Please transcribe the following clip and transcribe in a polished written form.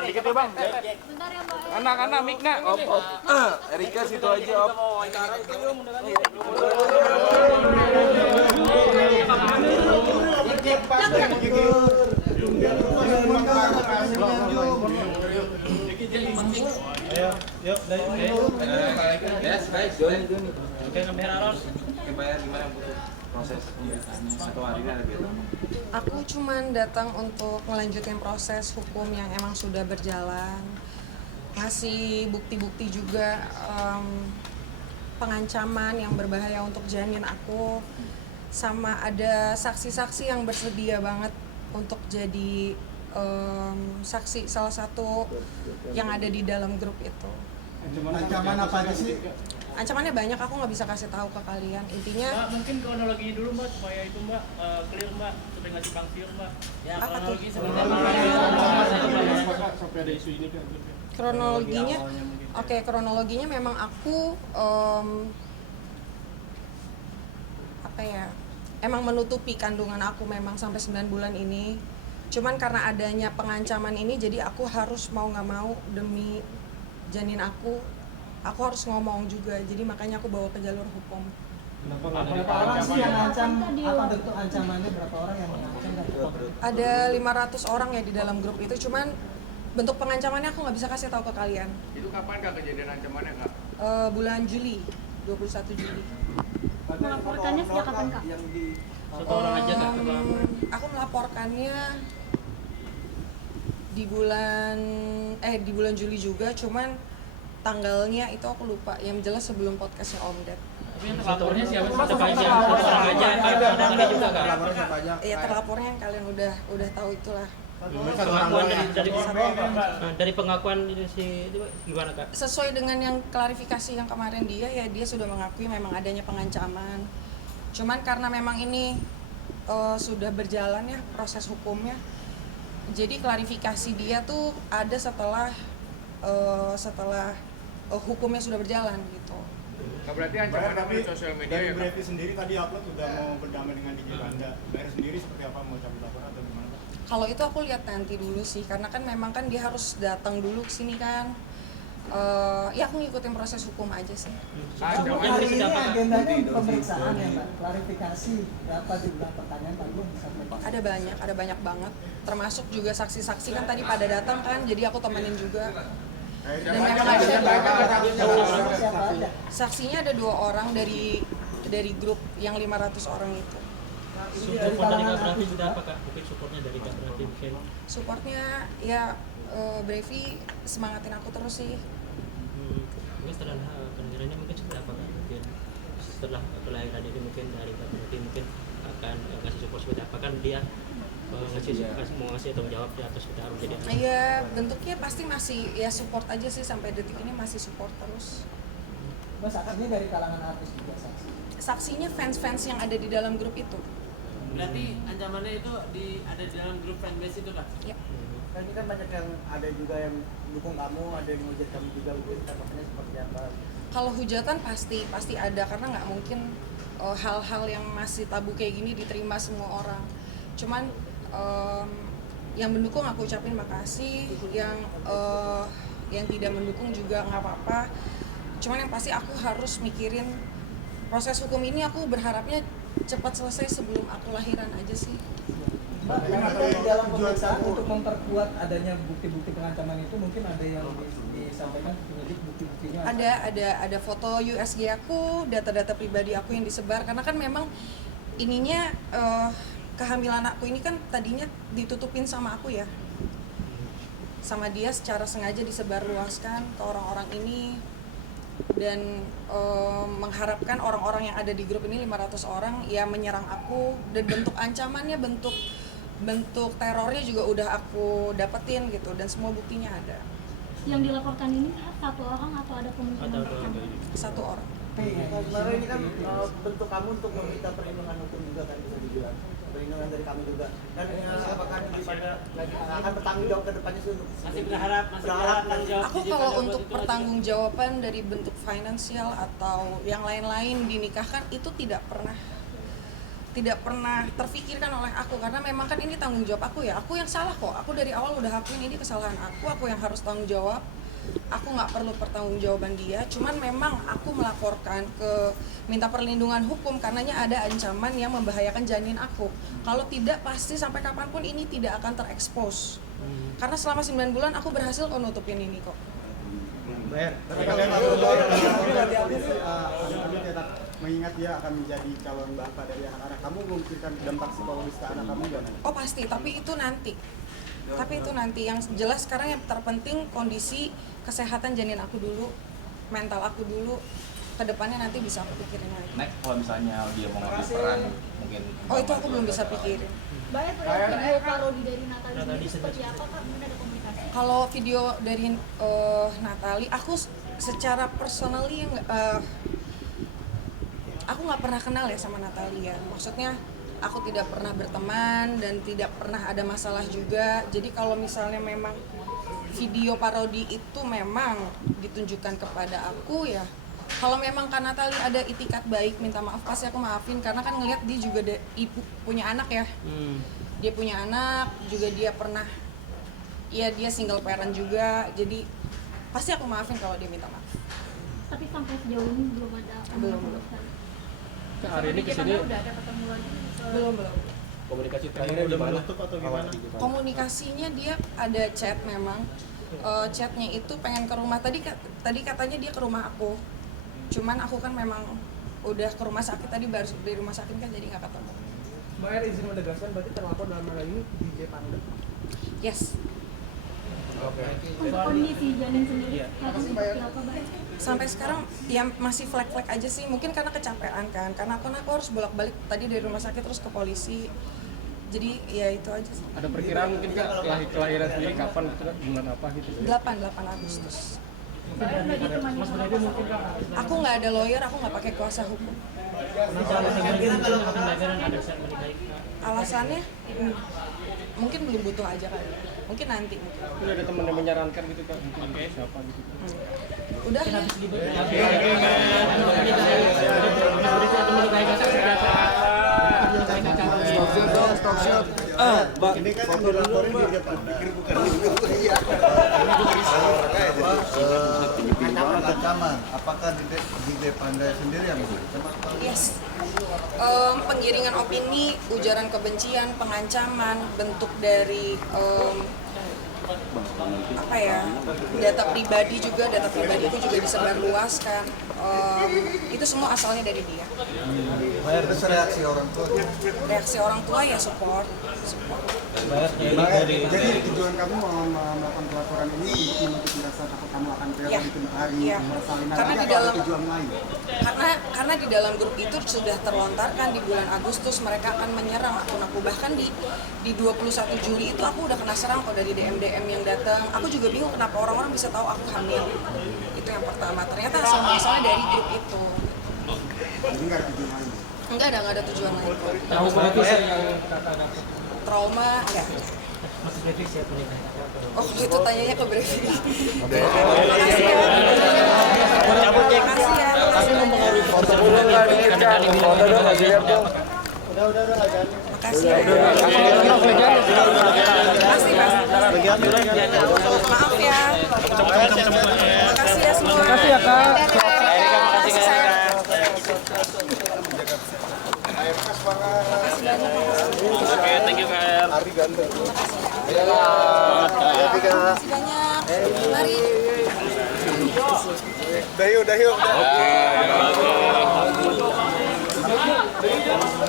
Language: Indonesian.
depan dikit ya bang. Bentar ya Mbak. Anak-anak mic-nya. Op. Erika situ aja op. Ayo, yuk, Yes, guys, join. Oke, kamera on. Oke, bayar gimana butuh proses pemberitaannya? Satu hari ini ada gitu. Aku cuman datang untuk melanjutkan proses hukum yang emang sudah berjalan, ngasih bukti-bukti juga, pengancaman yang berbahaya untuk janin aku, sama ada saksi-saksi yang bersedia banget untuk jadi saksi salah satu yang ada di dalam grup itu. Ancaman apa aja sih? Ancamannya banyak, aku nggak bisa kasih tahu ke kalian. Intinya Mbak, mungkin kronologinya dulu Mbak, supaya itu Mbak clear Mbak, supaya ngasih pangsiur Mbak. Ya, Apa kronologi tuh? sebentar. Sampai ada isu ini kan. kronologinya, oke, kronologinya memang aku apa ya, emang menutupi kandungan aku memang sampai 9 bulan ini. Cuman karena adanya pengancaman ini, jadi aku harus mau nggak mau demi janin aku harus ngomong juga. Jadi makanya aku bawa ke jalur hukum. Berapa orang sih yang ngancam? Apa bentuk ancamannya? Berapa orang yang mengancam? Ada 500 orang ya di dalam grup itu. Cuman bentuk pengancamannya aku nggak bisa kasih tahu ke kalian. Itu kapan Kak kejadian ancamannya Kak? Bulan Juli, 21 Juli. Melaporkannya sejak kapan Kak? Satu orang aja Kak. Aku melaporkannya di bulan Juli juga, cuman tanggalnya itu aku lupa. Yang jelas sebelum podcastnya Om Ded. Tapi yang terlapornya siapa sih? Satu aja, satu orang aja. Ada juga Kak. Ya terlapornya yang kalian udah tahu itulah. Pengakuan dari pengakuan si itu gimana Kak? Sesuai dengan yang klarifikasi yang kemarin dia sudah mengakui memang adanya pengancaman. Cuman karena memang ini sudah berjalan ya proses hukumnya. Jadi klarifikasi dia tuh ada setelah hukumnya sudah berjalan gitu. Nggak berarti ancamannya di sosial media dari ya Kak? Brevi sendiri tadi upload udah mau berdamai dengan DJ Banda. Bayar sendiri seperti apa, mau cabut laporan atau gimana Pak? Kalau itu aku lihat nanti dulu sih, karena kan memang kan dia harus datang dulu ke sini kan. Ya aku ngikutin proses hukum aja sih. Hari ini agendanya pemeriksaan ya Mbak, klarifikasi berapa jumlah pertanyaan Pak Gun disampaikan? Ada banyak banget. Termasuk juga saksi-saksi kan tadi pada datang kan, jadi aku temenin juga. Dan memang ada Siapa aja? saksinya ada 2 orang dari grup yang 500 orang itu. Support dari Kak Brafi sudah apa Kak? Mungkin supportnya dari Kak Brafi mungkin. Supportnya ya Brevi semangatin aku terus sih. Mungkin setelah kelahirannya mungkin seperti apa Kak? Mungkin setelah kelahiran ini mungkin dari Kak Brafi mungkin akan ngasih support seperti apa kan dia mau ngasih tanggung jawab di atas kita harus jadi anak. Iya, bentuknya pasti masih ya support aja sih, sampai detik ini masih support terus. Mas saksinya dari kalangan artis juga saksi. Saksinya fans-fans yang ada di dalam grup itu. Berarti ancamannya itu ada di dalam grup fanbase itu Kak? Ya. Kan ini kan banyak yang ada juga yang dukung kamu, ada yang ngujat kamu juga, mungkin tanggapannya seperti apa? Kalau hujatan pasti ada, karena nggak mungkin hal-hal yang masih tabu kayak gini diterima semua orang. Cuman yang mendukung aku ucapin makasih, yang tidak mendukung juga nggak apa-apa. Cuman yang pasti aku harus mikirin proses hukum ini, aku berharapnya cepat selesai sebelum aku lahiran aja sih. Mbak, yang ada di dalam pemeriksaan untuk memperkuat adanya bukti-bukti pengancaman itu, mungkin ada yang disampaikan penyidik bukti-buktinya? Ada foto USG aku, data-data pribadi aku yang disebar, karena kan memang ininya kehamilan aku ini kan tadinya ditutupin sama aku ya, sama dia secara sengaja disebarluaskan ke orang-orang ini, dan mengharapkan orang-orang yang ada di grup ini 500 orang ya menyerang aku, dan bentuk ancamannya, bentuk terornya juga udah aku dapetin gitu, dan semua buktinya ada. Yang dilaporkan ini satu orang atau ada kemungkinan bertambah? 1 orang. Baru ini kan bentuk kamu untuk meminta perlindungan hukum juga kan, bisa dibilang perlindungan dari kami juga. Dan apakah daripada lagi akan bertanggung jawab ke depannya sih untuk Masih berharap tanggung jawab Aku kalau untuk pertanggungjawaban dari bentuk finansial atau yang lain-lain dinikahkan itu tidak pernah tidak pernah terfikirkan oleh aku, karena memang kan ini tanggung jawab aku ya. Aku yang salah kok, aku dari awal udah akuin ini kesalahan aku yang harus tanggung jawab. Aku nggak perlu pertanggungjawaban dia, cuman memang aku melaporkan ke minta perlindungan hukum karenanya ada ancaman yang membahayakan janin aku. Kalau tidak, pasti sampai kapanpun ini tidak akan terekspos. Karena selama 9 bulan aku berhasil kok nutupin ini kok. Tapi kalau tetap mengingat dia akan menjadi calon bapak dari anak-anak, kamu memikirkan dampak psikologis ke anak kamu gak? Oh pasti, tapi itu nanti. Yang jelas sekarang yang terpenting kondisi kesehatan janin aku dulu, mental aku dulu. Kedepannya nanti bisa aku pikirin lagi. Next kalau misalnya dia mau ngambil peran mungkin. Oh itu aku belum bisa pikirin. Mbak video parodi dari Natali sendiri seperti apa Kak? Mungkin ada komunikasi? Kalau video dari Natali, aku secara personally aku nggak pernah kenal ya sama Natali ya. Maksudnya aku tidak pernah berteman dan tidak pernah ada masalah juga. Jadi kalau misalnya memang video parodi itu memang ditunjukkan kepada aku ya, kalau memang Kak Natali ada itikat baik minta maaf pasti aku maafin, karena kan ngelihat dia juga ibu punya anak ya. Dia punya anak juga, dia pernah ya dia single parent juga, jadi pasti aku maafin kalau dia minta maaf. Tapi sampai sejauh ini belum ada Belum. Hari ini kesini udah ada ketemu lagi? Belum. komunikasi terakhirnya gimana? Komunikasinya dia ada chat memang. Chatnya itu pengen ke rumah, tadi katanya dia ke rumah aku. Cuman aku kan memang udah ke rumah sakit, tadi baru dari rumah sakit kan, jadi nggak ketemu. Mbak Er, izin menegaskan berarti terlapor dalam hal ini DJ Panda. Yes. Untuk kondisi janin sendiri harus seperti apa Mbak? Sampai sekarang ya masih flek-flek aja sih, mungkin karena kecapean kan, karena aku harus bolak-balik tadi dari rumah sakit terus ke polisi, jadi ya itu aja sih. Ada perkiraan mungkin Kak, kelahiran sendiri kapan gitu Kak? Bulan apa gitu? 8 Agustus. Aku nggak ada lawyer, aku nggak pakai kuasa hukum. Alasannya mungkin belum butuh aja kali, mungkin nanti. Udah ada teman yang menyarankan gitu Kak, mungkin siapa gitu? Udah ya. Ini kan yang dilaporin di depan. Ancaman, apakah DJ Panda sendiri yang Yes. Penggiringan opini, ujaran kebencian, pengancaman, bentuk dari data pribadi itu juga disebarluaskan. Itu semua asalnya dari dia. Terus reaksi orang tua? Reaksi orang tua ya support. Jadi tujuan kamu mau melakukan pelaporan ini menutupi rasa takut kamu akan Ya. hari Ya. persalinan Karena lagi di atau ada dalam tujuan lain? karena di dalam grup itu sudah terlontarkan di bulan Agustus mereka akan menyerang akun aku, bahkan di 21 Juli itu aku udah kena serang kok dari DM yang datang. Aku juga bingung kenapa orang-orang bisa tahu aku hamil. Itu yang pertama, ternyata asal muasalnya dari grup itu. Jadi nggak ada tujuan lain. Enggak ada tujuan lain. Tahu berarti yang kakak dapat. Trauma ya. Mas Brevi siap menikah. Oh itu tanyanya ke Brevi. Makasih ya. Makasih ya. Tapi mempengaruhi foto dulu nggak dikit Kak? Foto dulu nggak dilihat dong. Udah lagi. Makasih ya. Makasih Mas. Maaf ya. Makasih ya semua. Makasih ya Kak. Makasih sayang. Oke, thank you Kak. Ari ganteng. Makasih banyak. Mari. Udah yuk.